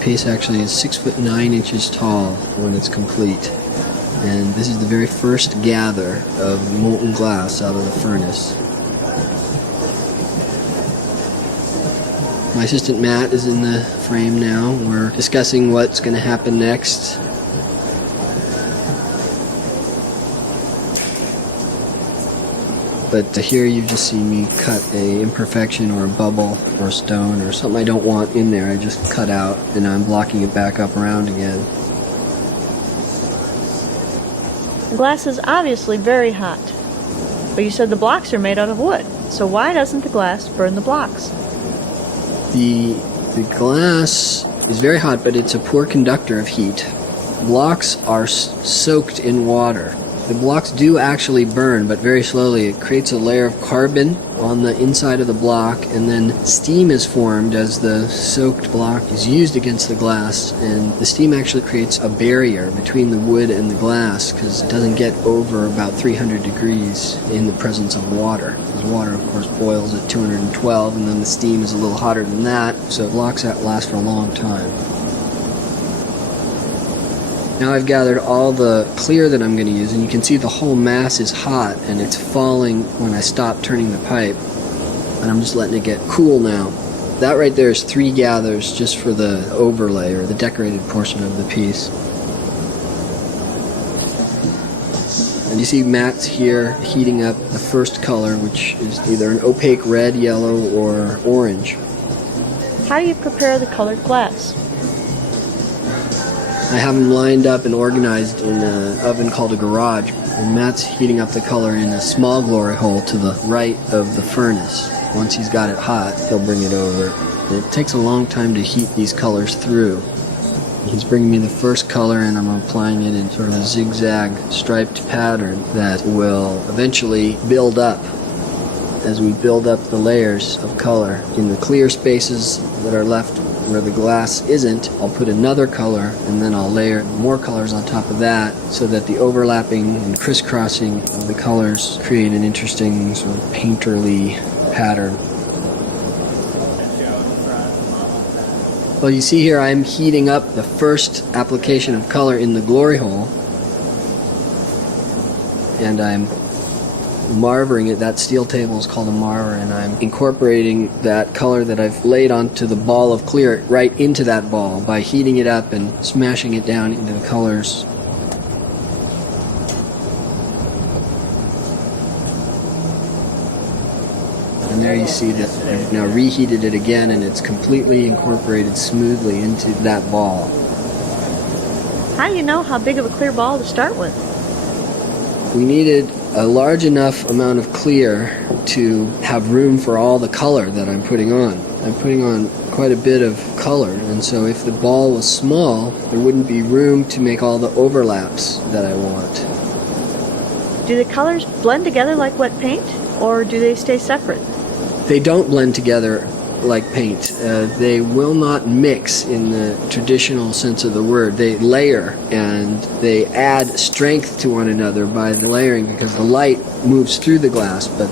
piece actually is 6'9" tall when it's complete. And this is the very first gather of molten glass out of the furnace. My assistant Matt is in the frame now. We're discussing what's going to happen next. But here you just see me cut a imperfection or a bubble or a stone or something I don't want in there. I just cut out and I'm blocking it back up around again. The glass is obviously very hot, but you said the blocks are made out of wood. So why doesn't the glass burn the blocks? The glass is very hot, but it's a poor conductor of heat. Blocks are soaked in water. The blocks do actually burn, but very slowly. It creates a layer of carbon on the inside of the block, and then steam is formed as the soaked block is used against the glass, and the steam actually creates a barrier between the wood and the glass because it doesn't get over about 300 degrees in the presence of water. Because water, of course, boils at 212, and then the steam is a little hotter than that, so blocks that last for a long time. Now I've gathered all the clear that I'm going to use, and you can see the whole mass is hot and it's falling when I stop turning the pipe. And I'm just letting it get cool now. That right there is 3 gathers just for the overlay or the decorated portion of the piece. And you see Matt's here heating up the first color, which is either an opaque red, yellow, or orange. How do you prepare the colored glass? I have them lined up and organized in an oven called a garage, and Matt's heating up the color in a small glory hole to the right of the furnace. Once he's got it hot, he'll bring it over. And it takes a long time to heat these colors through. He's bringing me the first color, and I'm applying it in sort of a zigzag striped pattern that will eventually build up as we build up the layers of color. In the clear spaces that are left where the glass isn't, I'll put another color, and then I'll layer more colors on top of that so that the overlapping and crisscrossing of the colors create an interesting sort of painterly pattern. Well, you see here I'm heating up the first application of color in the glory hole, and I'm marvering it. That steel table is called a marver, and I'm incorporating that color that I've laid onto the ball of clear right into that ball by heating it up and smashing it down into the colors. And there you see that I've now reheated it again, and it's completely incorporated smoothly into that ball. How do you know how big of a clear ball to start with? We needed a large enough amount of clear to have room for all the color that I'm putting on. I'm putting on quite a bit of color, and so if the ball was small, there wouldn't be room to make all the overlaps that I want. Do the colors blend together like wet paint, or do they stay separate? They don't blend together like paint. They will not mix in the traditional sense of the word. They layer, and they add strength to one another by the layering, because the light moves through the glass, but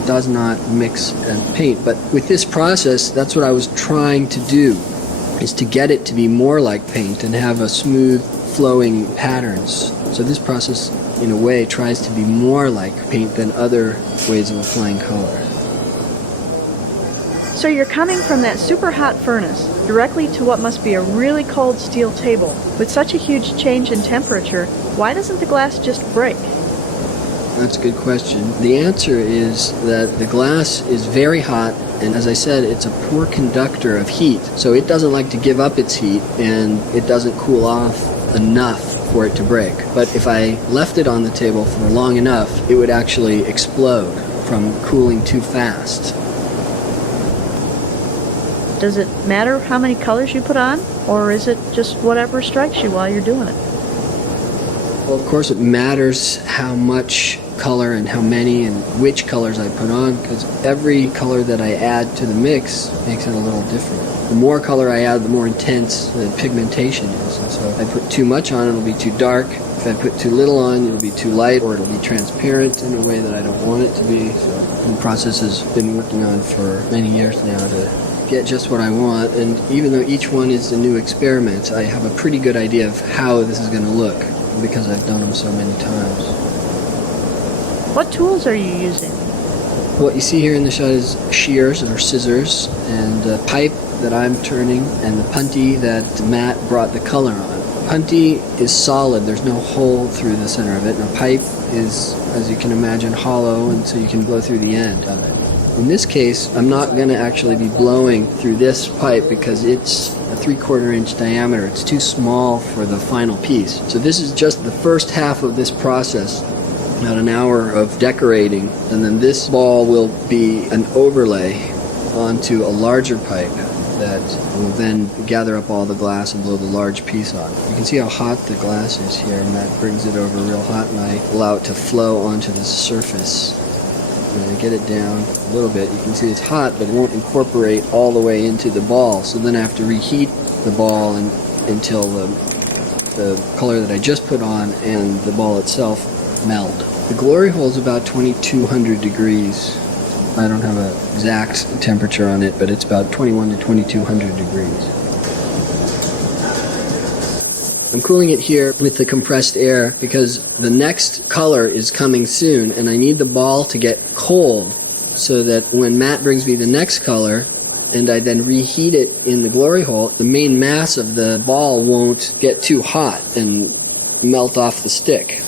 it does not mix and paint. But with this process, that's what I was trying to do, is to get it to be more like paint and have a smooth flowing patterns. So this process, in a way, tries to be more like paint than other ways of applying color. So you're coming from that super hot furnace directly to what must be a really cold steel table. With such a huge change in temperature, why doesn't the glass just break? That's a good question. The answer is that the glass is very hot, and as I said, it's a poor conductor of heat. So it doesn't like to give up its heat, and it doesn't cool off enough for it to break. But if I left it on the table for long enough, it would actually explode from cooling too fast. Does it matter how many colors you put on, or is it just whatever strikes you while you're doing it? Well, of course it matters how much color and how many and which colors I put on, because every color that I add to the mix makes it a little different. The more color I add, the more intense the pigmentation is. And so if I put too much on, it'll be too dark. If I put too little on, it'll be too light, or it'll be transparent in a way that I don't want it to be. So the process has been working on for many years now to get just what I want, and even though each one is a new experiment, I have a pretty good idea of how this is going to look because I've done them so many times. What tools are you using? What you see here in the shot is shears or scissors and a pipe that I'm turning and the punty that Matt brought the color on. Punty is solid, there's no hole through the center of it, and a pipe is, as you can imagine, hollow, and so you can blow through the end of it. In this case, I'm not going to actually be blowing through this pipe because it's a 3/4 inch diameter. It's too small for the final piece. So this is just the first half of this process, about an hour of decorating, and then this ball will be an overlay onto a larger pipe that will then gather up all the glass and blow the large piece on. You can see how hot the glass is here, and that brings it over real hot, and I allow it to flow onto the surface. And I get it down a little bit. You can see it's hot, but it won't incorporate all the way into the ball, so then I have to reheat the ball until the color that I just put on and the ball itself meld. The glory hole is about 2200 degrees. I don't have an exact temperature on it, but it's about 21 to 2200 degrees. I'm cooling it here with the compressed air because the next color is coming soon, and I need the ball to get cold so that when Matt brings me the next color and I then reheat it in the glory hole, the main mass of the ball won't get too hot and melt off the stick.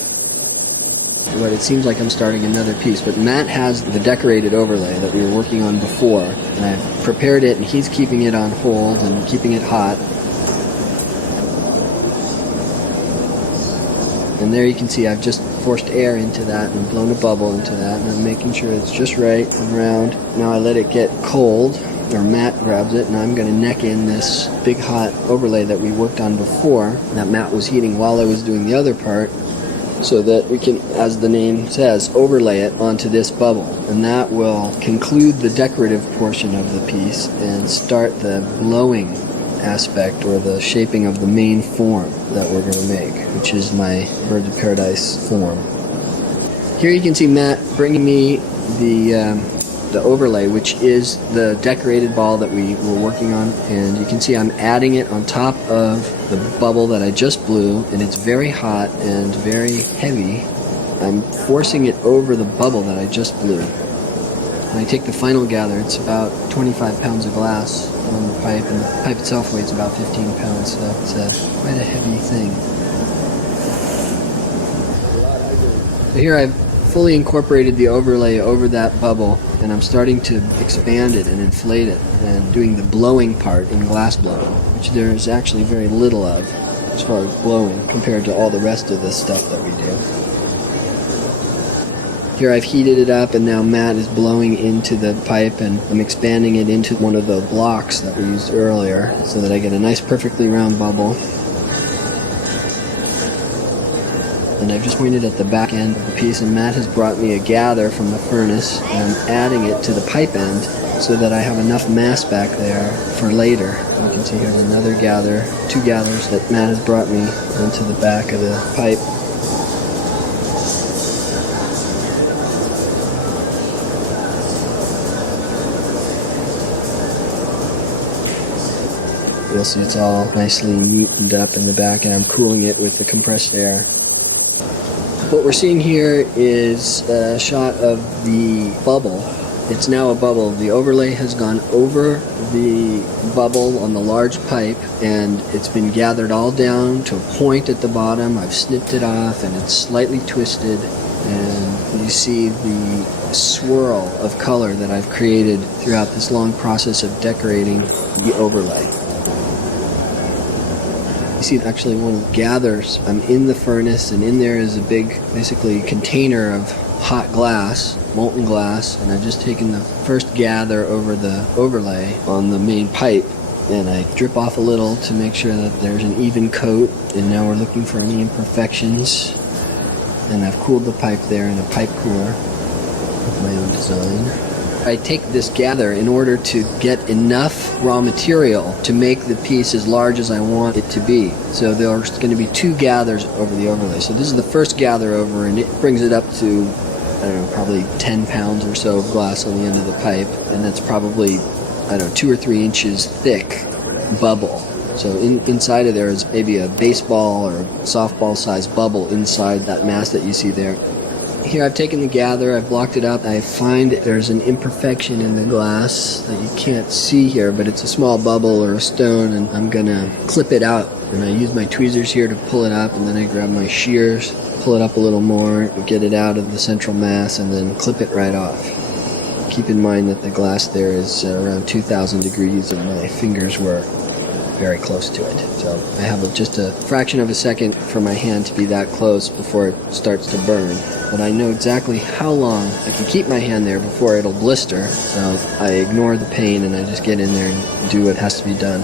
But it seems like I'm starting another piece, but Matt has the decorated overlay that we were working on before, and I've prepared it, and he's keeping it on hold and keeping it hot. And there you can see I've just forced air into that and blown a bubble into that, and I'm making sure it's just right and round. Now I let it get cold, or Matt grabs it, and I'm going to neck in this big hot overlay that we worked on before, that Matt was heating while I was doing the other part, so that we can, as the name says, overlay it onto this bubble. And that will conclude the decorative portion of the piece and start the blowing aspect, or the shaping of the main form that we're going to make, which is my Birds of Paradise form. Here you can see Matt bringing me the overlay, which is the decorated ball that we were working on, and you can see I'm adding it on top of the bubble that I just blew, and it's very hot and very heavy. I'm forcing it over the bubble that I just blew. And I take the final gather. It's about 25 pounds of glass on the pipe, and the pipe itself weighs about 15 pounds, so it's quite a heavy thing. So here I've fully incorporated the overlay over that bubble, and I'm starting to expand it and inflate it, and doing the blowing part in glass blowing, which there's actually very little of as far as blowing compared to all the rest of the stuff that we do. Here I've heated it up, and now Matt is blowing into the pipe, and I'm expanding it into one of the blocks that we used earlier so that I get a nice perfectly round bubble. And I've just pointed at the back end of the piece, and Matt has brought me a gather from the furnace, and I'm adding it to the pipe end so that I have enough mass back there for later. You can see here's another gather, 2 gathers that Matt has brought me into the back of the pipe. You'll see it's all nicely neatened up in the back, and I'm cooling it with the compressed air. What we're seeing here is a shot of the bubble. It's now a bubble. The overlay has gone over the bubble on the large pipe, and it's been gathered all down to a point at the bottom. I've snipped it off, and it's slightly twisted, and you see the swirl of color that I've created throughout this long process of decorating the overlay. You see actually one of the gathers. I'm in the furnace, and in there is a big, basically, container of hot glass, molten glass, and I've just taken the first gather over the overlay on the main pipe, and I drip off a little to make sure that there's an even coat, and now we're looking for any imperfections. And I've cooled the pipe there in a pipe cooler with my own design. I take this gather in order to get enough raw material to make the piece as large as I want it to be. So there's going to be 2 gathers over the overlay. So this is the first gather over, and it brings it up to, I don't know, probably 10 pounds or so of glass on the end of the pipe, and that's probably I don't know, 2 or 3 inches thick bubble. So inside of there is maybe a baseball or softball sized bubble inside that mass that you see there. Here I've taken the gather, I've blocked it out. I find there's an imperfection in the glass that you can't see here, but it's a small bubble or a stone, and I'm gonna clip it out. And I use my tweezers here to pull it up, and then I grab my shears, pull it up a little more, get it out of the central mass, and then clip it right off. Keep in mind that the glass there is around 2,000 degrees, and my fingers were very close to it. So I have just a fraction of a second for my hand to be that close before it starts to burn. But I know exactly how long I can keep my hand there before it'll blister. So I ignore the pain and I just get in there and do what has to be done.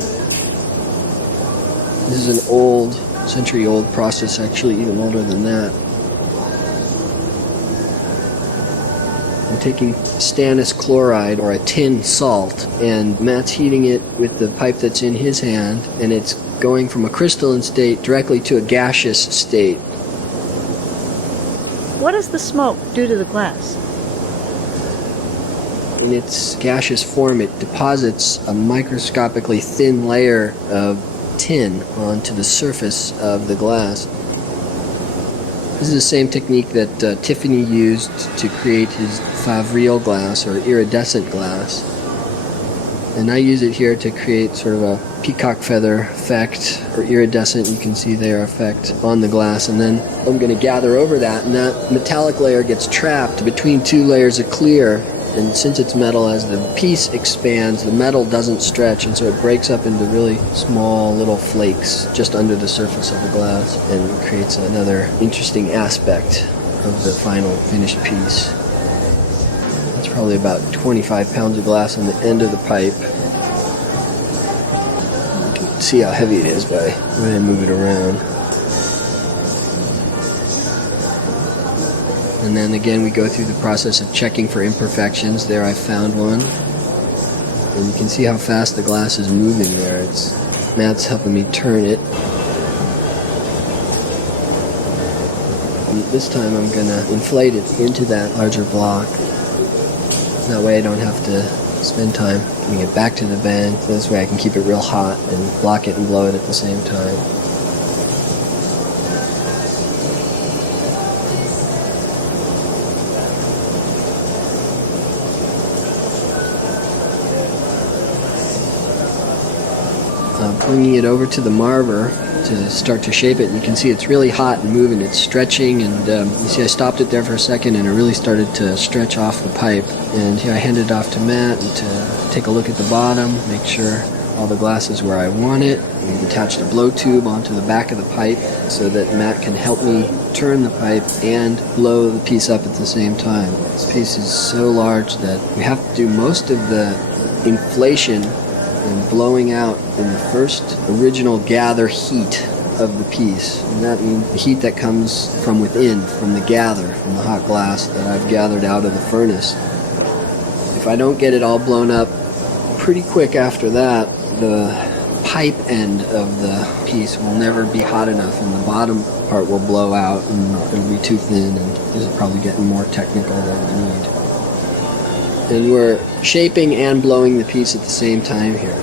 This is an century-old process, actually even older than that. I'm taking stannous chloride, or a tin salt, and Matt's heating it with the pipe that's in his hand, and it's going from a crystalline state directly to a gaseous state. What does the smoke do to the glass? In its gaseous form, it deposits a microscopically thin layer of tin onto the surface of the glass. This is the same technique that Tiffany used to create his Favreal glass, or iridescent glass. And I use it here to create sort of a peacock feather effect, or iridescent, you can see there, effect on the glass. And then I'm going to gather over that, and that metallic layer gets trapped between 2 layers of clear. And since it's metal, as the piece expands, the metal doesn't stretch, and so it breaks up into really small little flakes just under the surface of the glass, and creates another interesting aspect of the final finished piece. It's probably about 25 pounds of glass on the end of the pipe. You can see how heavy it is by the way I move it around. And then again we go through the process of checking for imperfections. There I found one. And you can see how fast the glass is moving there. Matt's helping me turn it. And this time I'm going to inflate it into that larger block. That way I don't have to spend time getting it back to the band. So this way I can keep it real hot and block it and blow it at the same time. Bringing it over to the marver to start to shape it. You can see it's really hot and moving. It's stretching, and you see I stopped it there for a second, and it really started to stretch off the pipe. And here I hand it off to Matt and to take a look at the bottom, make sure all the glass is where I want it. We've attached a blow tube onto the back of the pipe so that Matt can help me turn the pipe and blow the piece up at the same time. This piece is so large that we have to do most of the inflation and blowing out in the first original gather heat of the piece. And that means the heat that comes from within, from the gather, from the hot glass that I've gathered out of the furnace. If I don't get it all blown up pretty quick after that, the pipe end of the piece will never be hot enough, and the bottom part will blow out and it'll be too thin, and this is probably getting more technical than we need. And we're shaping and blowing the piece at the same time here.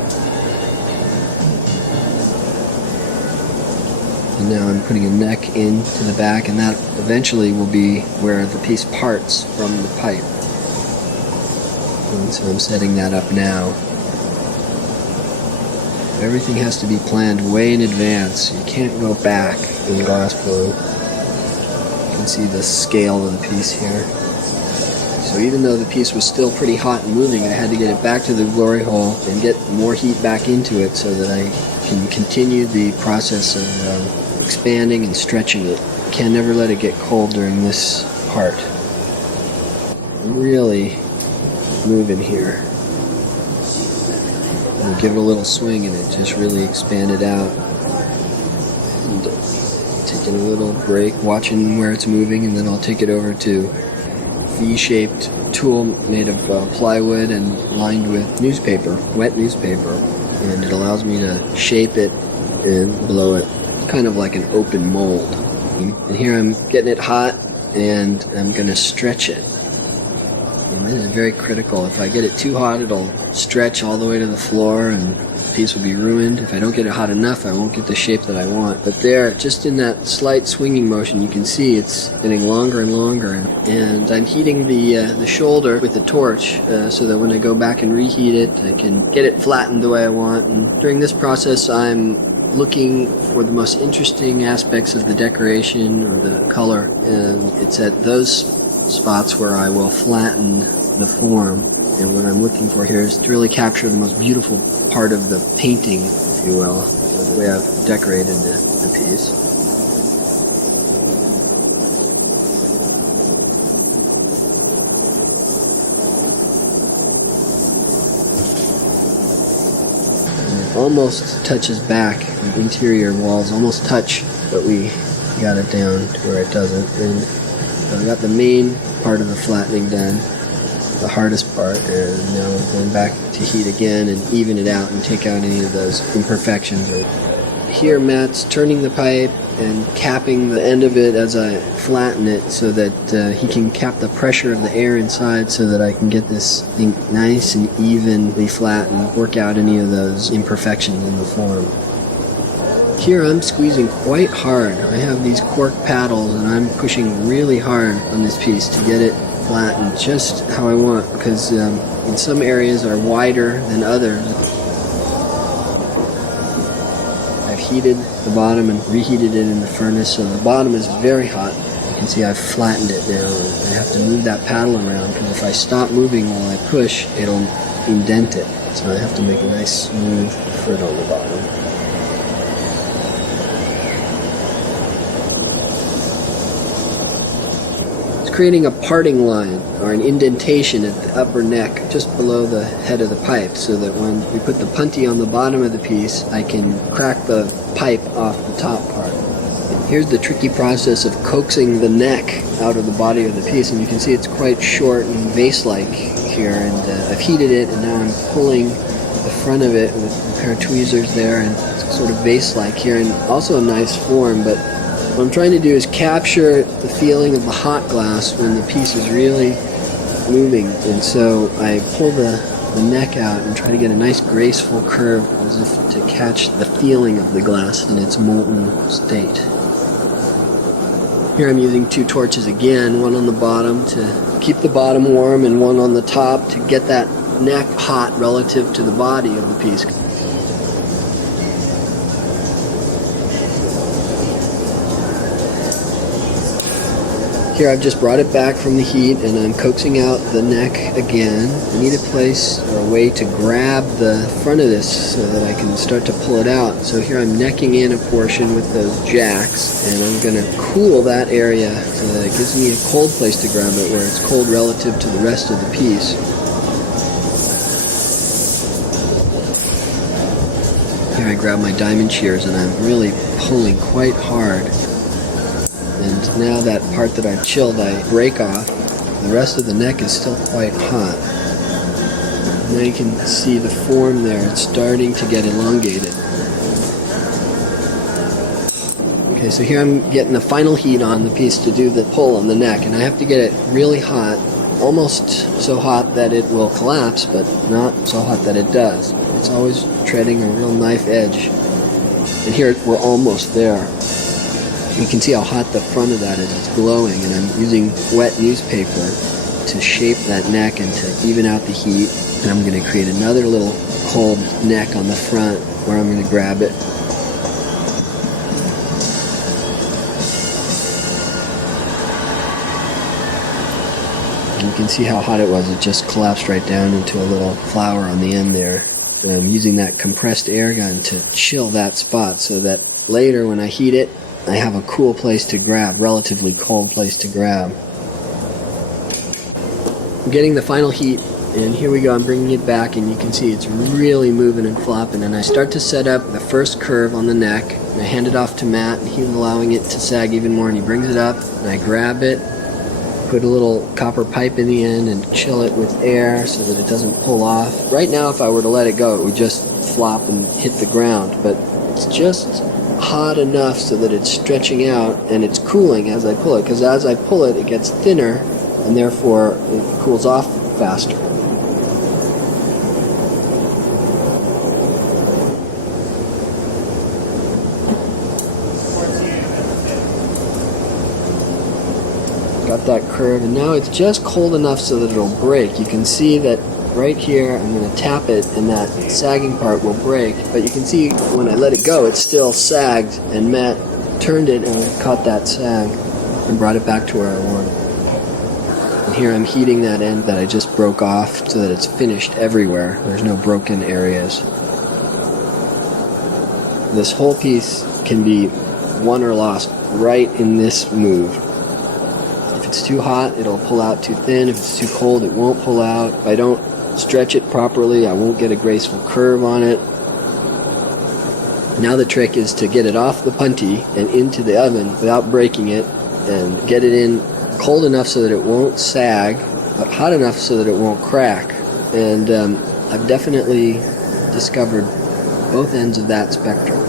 And now I'm putting a neck into the back, and that eventually will be where the piece parts from the pipe. And so I'm setting that up now. Everything has to be planned way in advance. You can't go back in glass blowing. You can see the scale of the piece here. So even though the piece was still pretty hot and moving, I had to get it back to the glory hole and get more heat back into it so that I can continue the process of expanding and stretching it. Can never let it get cold during this part. Really moving here. And give it a little swing and it just really expanded out. And taking a little break, watching where it's moving, and then I'll take it over to V-shaped tool made of plywood and lined with newspaper, wet newspaper, and it allows me to shape it and blow it kind of like an open mold. And here I'm getting it hot, and I'm going to stretch it. And this is very critical. If I get it too hot, it'll stretch all the way to the floor and the piece will be ruined. If I don't get it hot enough, I won't get the shape that I want. But there, just in that slight swinging motion, you can see it's getting longer and longer. And I'm heating the shoulder with a torch so that when I go back and reheat it, I can get it flattened the way I want. And during this process, I'm looking for the most interesting aspects of the decoration or the color, and it's at those spots where I will flatten the form. And what I'm looking for here is to really capture the most beautiful part of the painting, if you will, the way I've decorated the piece. Almost touches back. The interior walls almost touch, but we got it down to where it doesn't. And so I got the main part of the flattening done, the hardest part, and now I'm going back to heat again and even it out and take out any of those imperfections. Here Matt's turning the pipe and capping the end of it as I flatten it so that he can cap the pressure of the air inside so that I can get this thing nice and evenly flat and work out any of those imperfections in the form. Here I'm squeezing quite hard. I have these cork paddles and I'm pushing really hard on this piece to get it flattened just how I want, because in some areas are wider than others. I've heated the bottom and reheated it in the furnace, so the bottom is very hot. You can see I've flattened it now. I have to move that paddle around because if I stop moving while I push, it'll indent it. So I have to make a nice smooth foot on the bottom. Creating a parting line or an indentation at the upper neck just below the head of the pipe so that when we put the punty on the bottom of the piece, I can crack the pipe off the top part. Here's the tricky process of coaxing the neck out of the body of the piece, and you can see it's quite short and vase-like here, and I've heated it and now I'm pulling the front of it with a pair of tweezers there, and it's sort of vase-like here and also a nice form, but what I'm trying to do is capture the feeling of the hot glass when the piece is really moving. And so I pull the neck out and try to get a nice graceful curve as if to catch the feeling of the glass in its molten state. Here I'm using two torches again, one on the bottom to keep the bottom warm and one on the top to get that neck hot relative to the body of the piece. Here I've just brought it back from the heat and I'm coaxing out the neck again. I need a place or a way to grab the front of this so that I can start to pull it out. So here I'm necking in a portion with those jacks and I'm going to cool that area so that it gives me a cold place to grab it where it's cold relative to the rest of the piece. Here I grab my diamond shears and I'm really pulling quite hard. And now that part that I've chilled, I break off. The rest of the neck is still quite hot. Now you can see the form there. It's starting to get elongated. Okay, so here I'm getting the final heat on the piece to do the pull on the neck. And I have to get it really hot, almost so hot that it will collapse, but not so hot that it does. It's always treading a real knife edge. And here we're almost there. You can see how hot the front of that is. It's glowing, and I'm using wet newspaper to shape that neck and to even out the heat. And I'm going to create another little cold neck on the front where I'm going to grab it. And you can see how hot it was. It just collapsed right down into a little flower on the end there. And I'm using that compressed air gun to chill that spot so that later when I heat it, I have a cool place to grab, relatively cold place to grab. I'm getting the final heat, and here we go. I'm bringing it back, and you can see it's really moving and flopping. And I start to set up the first curve on the neck, and I hand it off to Matt, and he's allowing it to sag even more. And he brings it up, and I grab it, put a little copper pipe in the end, and chill it with air so that it doesn't pull off. Right now, if I were to let it go, it would just flop and hit the ground, but it's just hot enough so that it's stretching out and it's cooling as I pull it, because as I pull it, it gets thinner and therefore it cools off faster. Got that curve, and now it's just cold enough so that it'll break. You can see that right here, I'm going to tap it and that sagging part will break, but you can see when I let it go, it's still sagged, and Matt turned it and caught that sag and brought it back to where I want it. And here I'm heating that end that I just broke off so that it's finished everywhere. There's no broken areas. This whole piece can be won or lost right in this move. If it's too hot, it'll pull out too thin. If it's too cold, it won't pull out. If I don't stretch it properly, I won't get a graceful curve on it. Now the trick is to get it off the punty and into the oven without breaking it, and get it in cold enough so that it won't sag, but hot enough so that it won't crack. And I've definitely discovered both ends of that spectrum.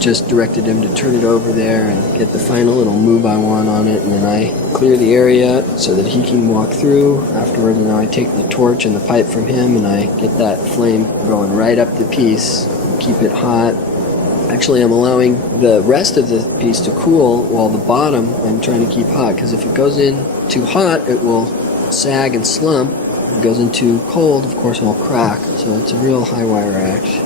Just directed him to turn it over there and get the final little move I want on it, and then I clear the area so that he can walk through. Afterward, now I take the torch and the pipe from him and I get that flame going right up the piece, keep it hot. Actually, I'm allowing the rest of the piece to cool while the bottom I'm trying to keep hot, because if it goes in too hot, it will sag and slump. If it goes in too cold, of course, it will crack. So it's a real high wire action.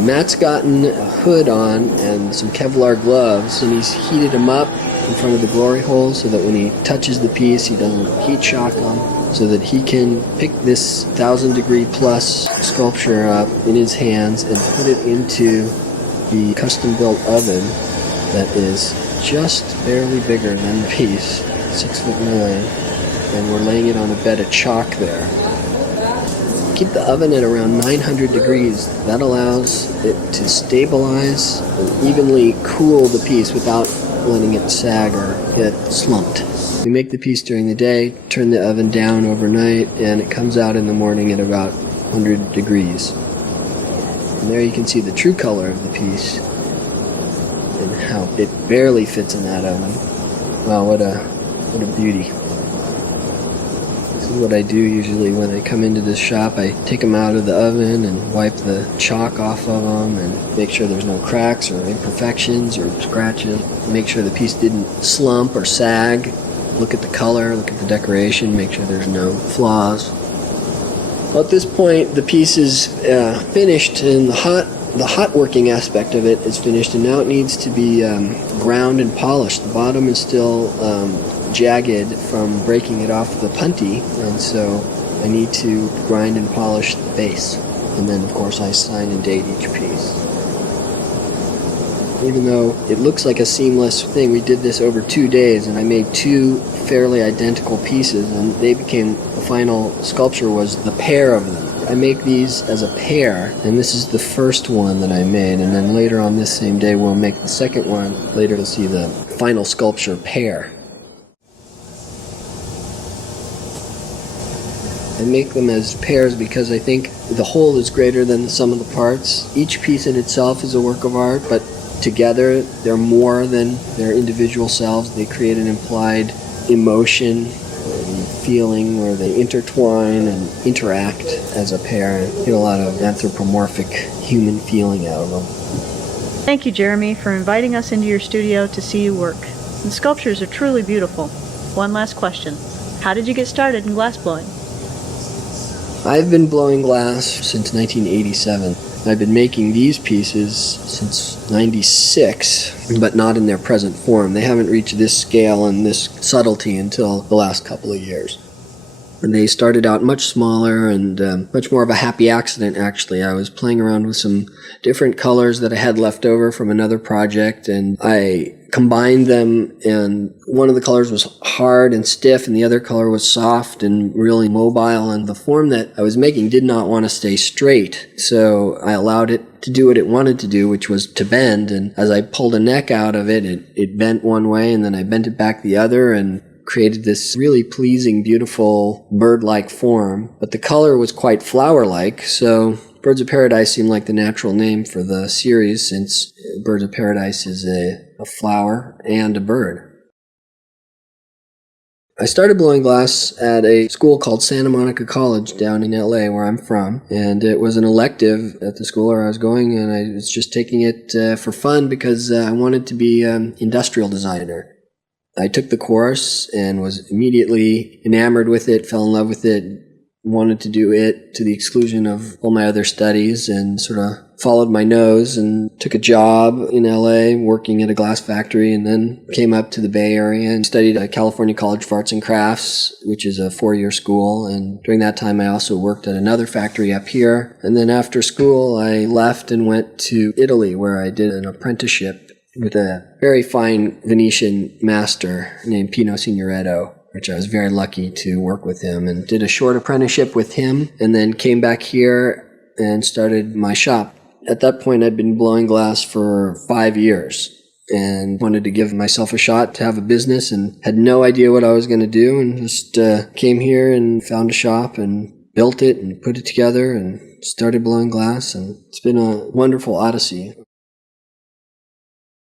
Matt's gotten a hood on and some Kevlar gloves, and he's heated them up in front of the glory hole so that when he touches the piece, he doesn't heat shock them, so that he can pick this 1,000-degree plus sculpture up in his hands and put it into the custom-built oven that is just barely bigger than the piece, 6'9", and we're laying it on a bed of chalk there. Keep the oven at around 900 degrees. That allows it to stabilize and evenly cool the piece without letting it sag or get slumped. We make the piece during the day, turn the oven down overnight, and it comes out in the morning at about 100 degrees. And there you can see the true color of the piece and how it barely fits in that oven. Wow, what a beauty. This is what I do usually when I come into this shop. I take them out of the oven and wipe the chalk off of them and make sure there's no cracks or imperfections or scratches. Make sure the piece didn't slump or sag. Look at the color, look at the decoration, make sure there's no flaws. Well, at this point, the piece is finished, and the hot working aspect of it is finished, and now it needs to be ground and polished. The bottom is still jagged from breaking it off the punty, and so I need to grind and polish the base. And then, of course, I sign and date each piece. Even though it looks like a seamless thing, we did this over 2 days, and I made 2 fairly identical pieces, and they became, the final sculpture was the pair of them. I make these as a pair, and this is the first one that I made, and then later on this same day we'll make the second one. Later you'll see the final sculpture pair. I make them as pairs because I think the whole is greater than the sum of the parts. Each piece in itself is a work of art, but together they're more than their individual selves. They create an implied emotion and feeling where they intertwine and interact as a pair, and get a lot of anthropomorphic human feeling out of them. Thank you, Jeremy, for inviting us into your studio to see you work. The sculptures are truly beautiful. One last question. How did you get started in glassblowing? I've been blowing glass since 1987. I've been making these pieces since 96, but not in their present form. They haven't reached this scale and this subtlety until the last couple of years. And they started out much smaller and much more of a happy accident, actually. I was playing around with some different colors that I had left over from another project, and I combined them, and one of the colors was hard and stiff, and the other color was soft and really mobile, and the form that I was making did not want to stay straight, so I allowed it to do what it wanted to do, which was to bend, and as I pulled a neck out of it, it bent one way, and then I bent it back the other, and created this really pleasing, beautiful bird-like form, but the color was quite flower-like, so Birds of Paradise seemed like the natural name for the series, since Birds of Paradise is a flower and a bird. I started blowing glass at a school called Santa Monica College down in LA, where I'm from, and it was an elective at the school where I was going, and I was just taking it for fun because I wanted to be an industrial designer. I took the course and was immediately enamored with it, fell in love with it, wanted to do it to the exclusion of all my other studies, and sort of followed my nose and took a job in LA working at a glass factory, and then came up to the Bay Area and studied at California College of Arts and Crafts, which is a 4-year school. And during that time I also worked at another factory up here. And then after school I left and went to Italy, where I did an apprenticeship with a very fine Venetian master named Pino Signoretto, which I was very lucky to work with him, and did a short apprenticeship with him, and then came back here and started my shop. At that point, I'd been blowing glass for 5 years and wanted to give myself a shot to have a business, and had no idea what I was going to do, and just came here and found a shop and built it and put it together and started blowing glass, and it's been a wonderful odyssey.